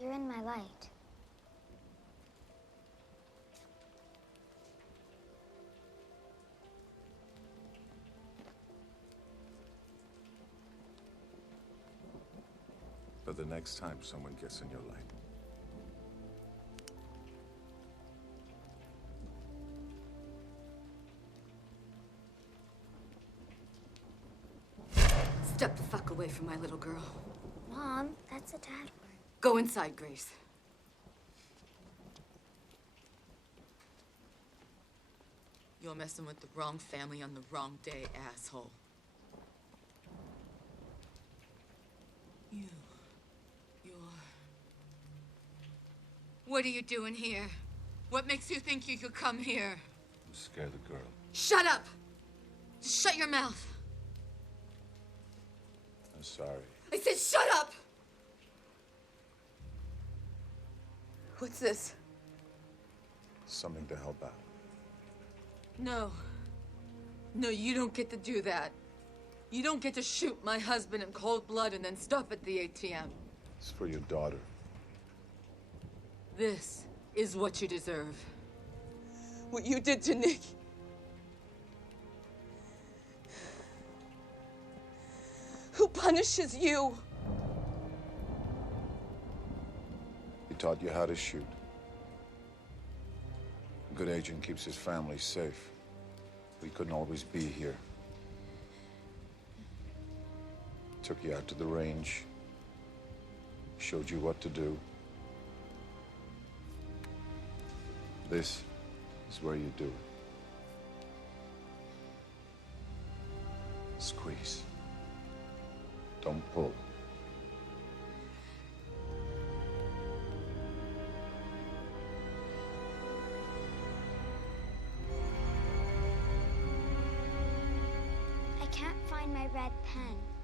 You're in my light. But the next time someone gets in your light, Step the fuck away from my little girl. Mom, that's a dad word. Go inside, Grace. You're messing with the wrong family on the wrong day, asshole. You're... What are you doing here? What makes you think you could come here? I'm scared the girl. Shut up! Just shut your mouth. I'm sorry. I said shut up! What's this? Something to help out. No. No, you don't get to do that. You don't get to shoot my husband in cold blood and then stop at the ATM. It's for your daughter. This is what you deserve. What you did to Nick. Who punishes you? He taught you how to shoot. A good agent keeps his family safe. We couldn't always be here. Took you out to the range. Showed you what to do. This is where you do it. Squeeze. Don't pull. I can't find my red pen.